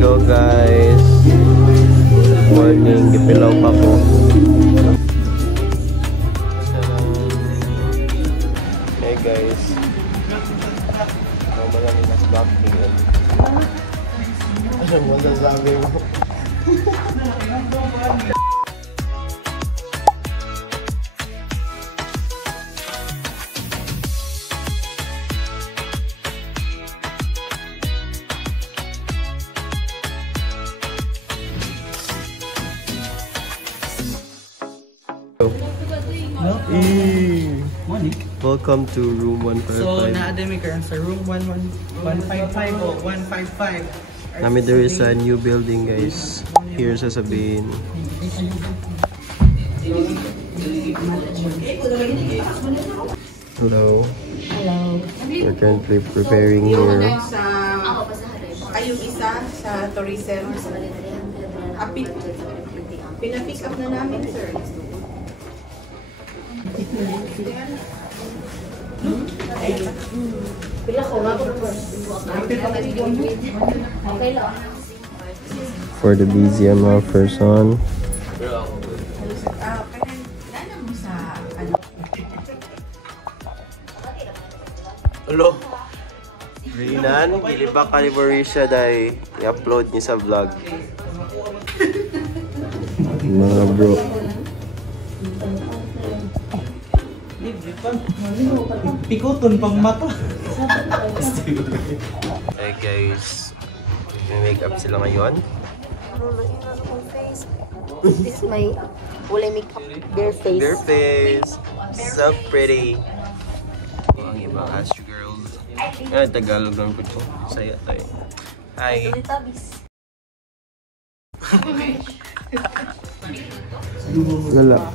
go guys. Morning, gipilaw pa ko. Hey guys. Malamig na backting. Ano mo sasabi mo? Welcome to room 155. So, na-ademi karon sa room 155 o 155. Namin there is a new building guys. Here sasabihin. Hello. Hello. We're currently preparing here. Ayong isa sa tourism. Pina-pick up na namin, sir. For the BZM person. Hello. Rinan, ilibak anniversary siya dahil i-upload niya sa vlog. Mga bro. Pikuton pang mata. Hey guys, may make up sila ngayon. This is my wala makeup bare face. Their face, so pretty. Ang ibang Astro girls. Tagalog lang po ito. Saya tayo. Hi. Lala.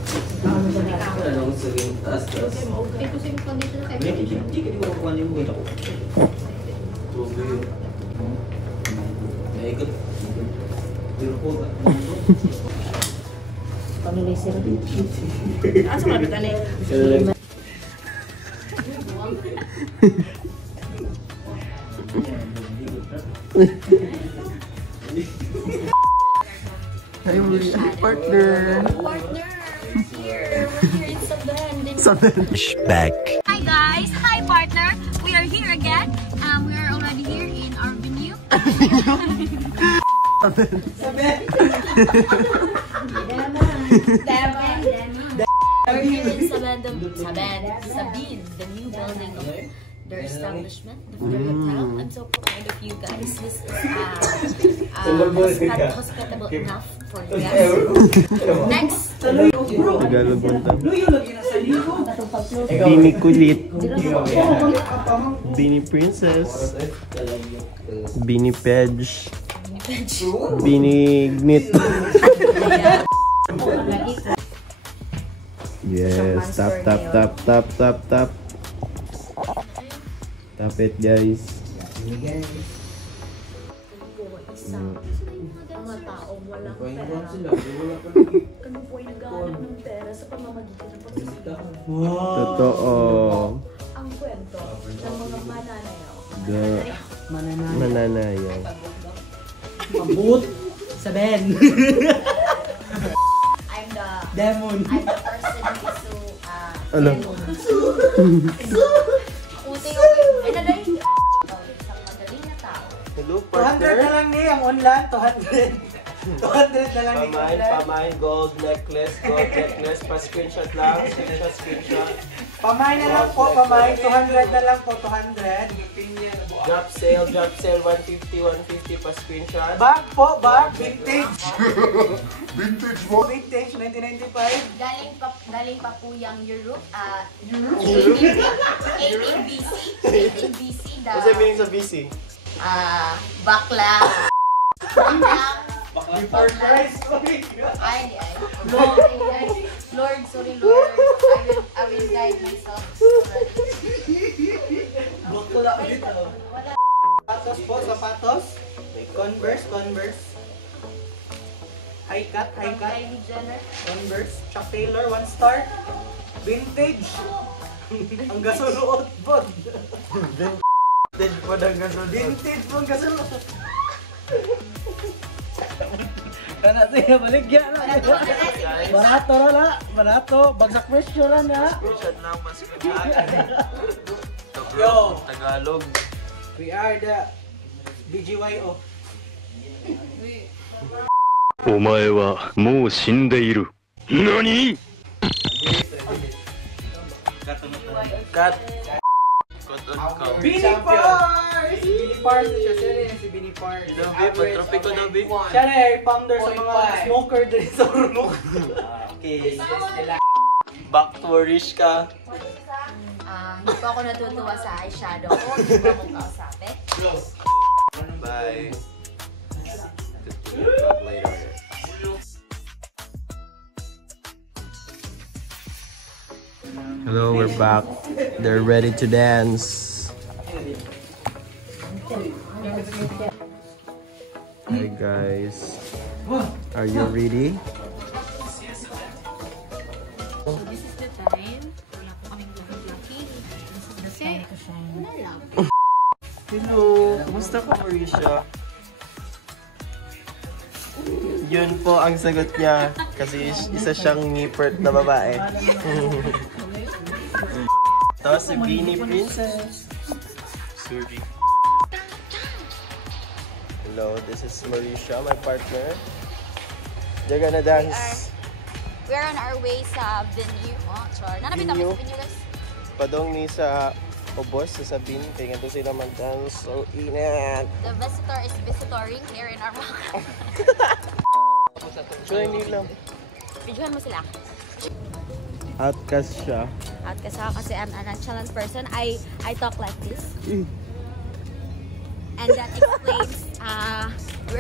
Asa malapit ani? Hi, partner. Here, we're here in Saban. Back. Hi guys, hi partner. We are here again. We are already here in our venue. We're here in Sabin, the new building of their establishment, their hotel. I'm so proud of you guys. This is hospitable enough for you guys. Next. Tagalog mo ito. Bini kulit. Bini princess. Bini pedge. Bini gnit. Yes, tap tap tap tap tap tap. Tap it guys. Mga taong walang pera. Kano po ay naghahanap ng pera sa pamamagitan ng pagsisikap. Totoo. Ang kwento ng mga mananayaw. Mananayaw. Mabut. Saben. I'm the Demon. I'm the person who Ano? Uting-uting. Ay, naday. Isang madaling na tao. Hello 200 na partner. lang ni ang online. 200. 200 na lang ni Pamain, gold necklace, pa-screenshot lang, screenshot. Pamain na lang po, pamain. 200 na lang po, 200. Drop sale, 150, pa-screenshot. Bag po, bag. Vintage. Vintage mo? Vintage, 1995. Galing pa po yung Europe. 18 BC. 18 BC. Ano sa meaning sa BC? Bakla. Before Christ. Ay. Lord, sorry Lord. I will guide myself. Wala ulit. Sapatos po, sapatos. Converse. High cut. Kylie Jenner. Converse. Chuck Taylor, 1 star. Vintage. Ang gasulood po. Vintage po ng gasolina. Vintage po ang gasulood. Kana siya baligya na. Barato ra la, barato, bagsak presyo lang na. Screenshot lang mas good. Yo. Tagalog. We are the BGYO. お前はもう死んでいる。何？ Cut. Cut on count. Bini Pars! Bini Pars na siya. Siya rin si Bini Pars. Dabi, patropi ko Dabi. Siya rin ay founder sa mga smoker din sa Urunok. Okay. Back to Orishka. Hindi pa ako natutuwa sa eyeshadow ko. Hindi pa akong kausapin. Bye. Talk later. Hello, we're back. They're ready to dance. Hi guys. Are you ready? So this is the time. Wala po kaming lucky. Kasi, wala lang. Hello, kumusta ka, Marisha? Yun po ang sagot niya kasi isa siyang ngipert na babae. Ito si Beanie Princess. Sorry. Hello, this is Marisha, my partner. They're gonna dance. We're on our way sa venue. Oh, sure. Nanapit ako sa venue, guys. Padong ni sa Obos, sa Sabine. Kaya nga sila mag-dance. So, inat. The visitor is visitoring here in our market. So, hindi lang. Videohan mo sila. Outcast siya. At kasi I'm a nonchalant person. I talk like this. And that explains we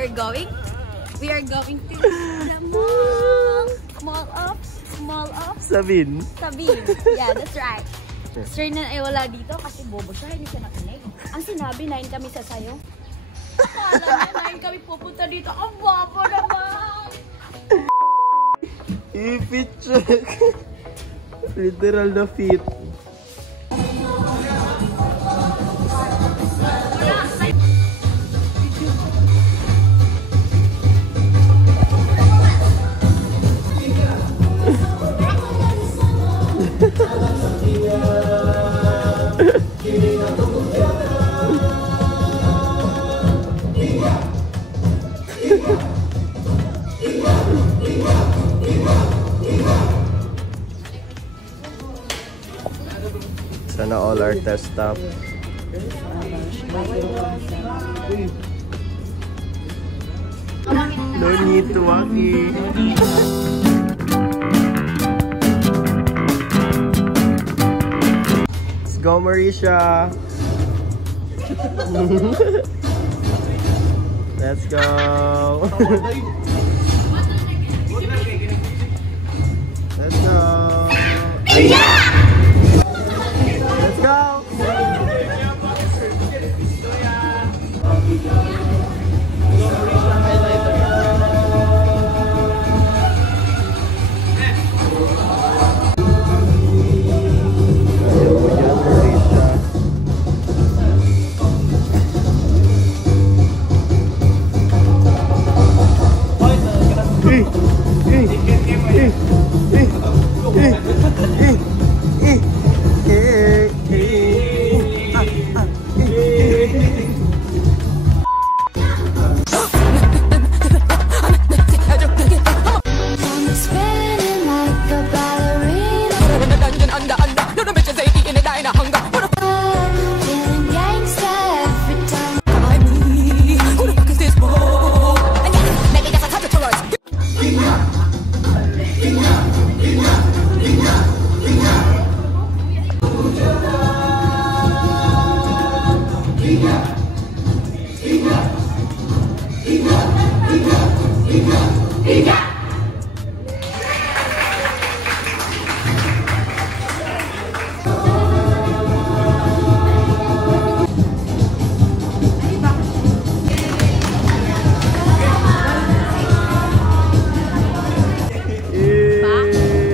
are going to the mall of Sabine. Sabine. Yeah, that's right. Sir na ay wala dito kasi bobo siya, hindi siya nakinig. Ang sinabi, 9 kami sasayo. Akala niya 9 kami pupunta dito. Ang bobo naman! I-fit check. Literal na fit. Sana all our test stop. No need to walkie. Let's go, Marisha. Let's go. Let's go. Let's go.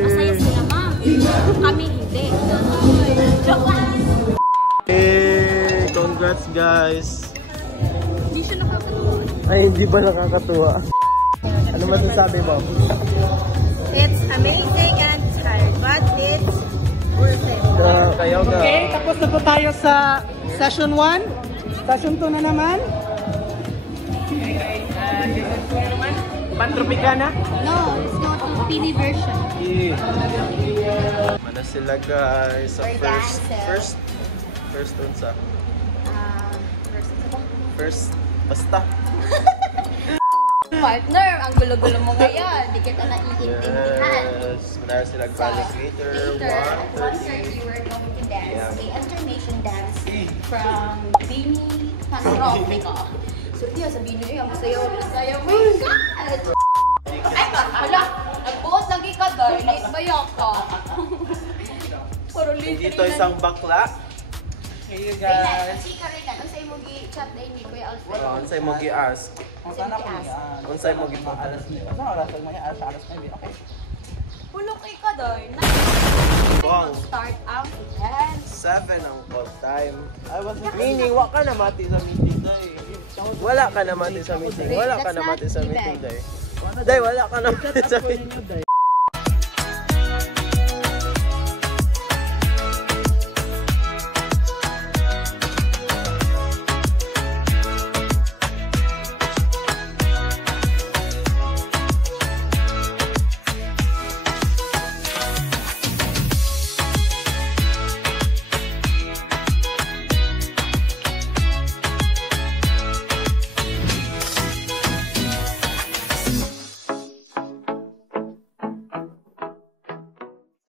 Masaya sila, ma'am. Kami hindi. Hey, congrats guys. Hindi siya nakakatawa. Ay, hindi ba nakakatuwa? Ano masasabi mo? It's amazing and tired, but it's worth it. Kayo ka. Okay, tapos na po tayo sa session 1. Session 2 na naman. Pantropicana? No, it's not the Pili version. Mana sila guys sa We're first unsa? First, basta. Partner, ang gulo-gulo mo ngayon. Di kita naiintindihan. Yes, meron sila balik later. At 1:30. 1:30, we're going to dance. Yeah. The intermission dance from Bini Pantropico. So, di sabihin nyo, ang sayaw. Oh my God! Ay, wala. Nagbuot lagi ka doon. Late bayo ka. Puro late. Dito isang bakla. Hey Kailan, si Karinan, ang sa'yo mo gi-chat na ni Kuya Alfred. Unsay mo gi-ask? Sana ko niya. Unsay mo gi-ask? Alas 9. Saan oras mo niya? Alas 9. Okay. Pulo kay ka doon. Bong. Start ang dance. 7 ang call time. Meaning, wa ka na mati sa meeting day. Wala ka na mati sa meeting. Wala ka na mati sa meeting day. Day, wala ka na mati sa meeting.